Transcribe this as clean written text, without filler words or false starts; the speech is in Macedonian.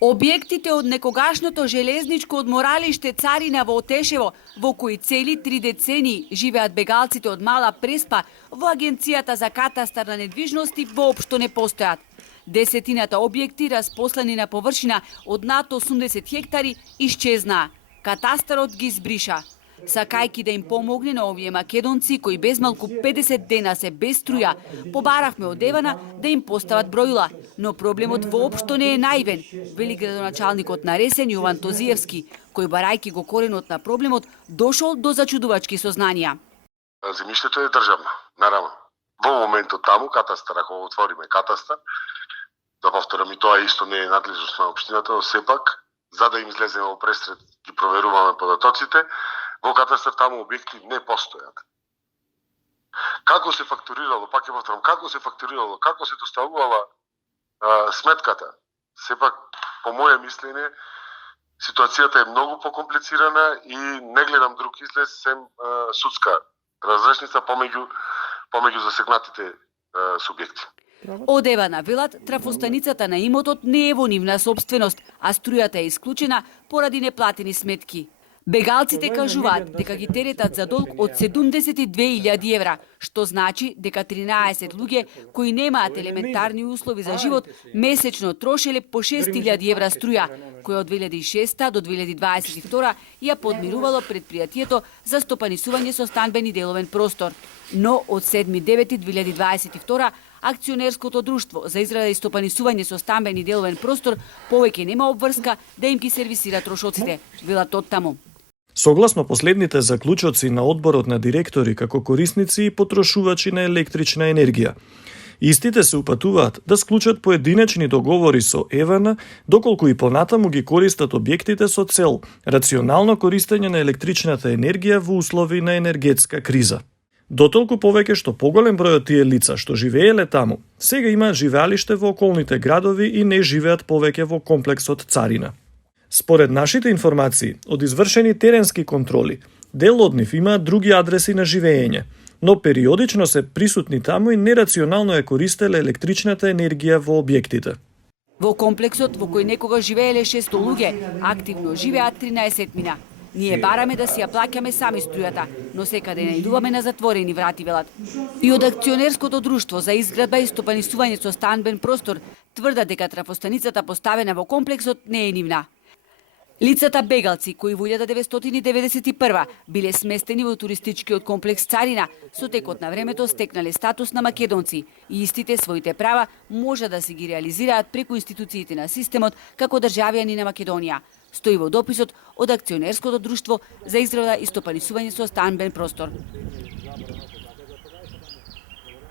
Објектите од некогашното железничко одморалиште Царина во Отешево, во кои цели 3 децении живеат бегалците од Мала Преспа, во Агенцијата за катастар на недвижности воопшто не постојат. Десетината објекти, распослани на површина од над 80 хектари, исчезнаа. Катастарот ги збриша. Сакајки да им помогне на овие македонци кои безмалку 50 дена се без струја, побаравме од Евана да им постават бројила, но проблемот воопшто не е наивен, вели градоначалникот на Ресен Јован Тозиевски, кој барајки го коренот на проблемот дошол до зачудувачки сознанија. Земјиштето е државно, наравно. Во моментот таму катастар, ако отвориме катастар, да повторам и тоа исто не е надлежност на општината, но сепак за да им излеземе во пресред ги проверуваме податоците, во катастар таму објекти не постојат. Како се фактурирало, пак ќе повторам, како се фактурирало, како се доставувала сметката, сепак, по моје мислење, ситуацијата е многу покомплицирана и не гледам друг излез сем судска разрешница помеѓу засегнатите субјекти. Од Евана велат, трафостаницата на имотот не е во нивна собственост, а струјата е исклучена поради неплатени сметки. Бегалците кажуваат дека ги теретат за долг од 72.000 евра, што значи дека 13 луѓе кои немаат елементарни услови за живот месечно трошеле по 6.000 евра струја, која од 2006 до 2022 ја подмирувало предпријатието за стопанисување со станбен и деловен простор. Но од 7.9.2022 акционерското друштво за израда и стопанисување со станбен и деловен простор повеќе нема обврска да им ги сервисира трошоците, велат оттаму. Согласно последните заклучоци на одборот на директори како корисници и потрошувачи на електрична енергија, истите се упатуваат да склучат поединечни договори со Евана, доколку и понатаму ги користат објектите со цел рационално користење на електричната енергија во услови на енергетска криза. Дотолку повеќе што поголем број од тие лица што живееле таму, сега имаат живеалиште во околните градови и не живеат повеќе во комплексот Царина. Според нашите информации, од извршени теренски контроли, дел од нив имаат други адреси на живење, но периодично се присутни таму и нерационално ја користеле електричната енергија во објектите. Во комплексот во кој некогаш живееле 600 луѓе, активно живеат 13 мина. Ние бараме да си ја плаќаме сами струјата, но секаде наидуваме на затворени врати, велат. И од акционерското друштво за изградба и стопанисување со станбен простор тврдат дека трафостаницата поставена во комплексот не е нивна. Лицата бегалци кои во 1991 биле сместени во туристичкиот комплекс Царина, со текот на времето стекнале статус на македонци и истите своите права може да си ги реализираат преку институциите на системот како државјани на Македонија, стои во дописот од акционерското друштво за израда и стопанисување со станбен простор.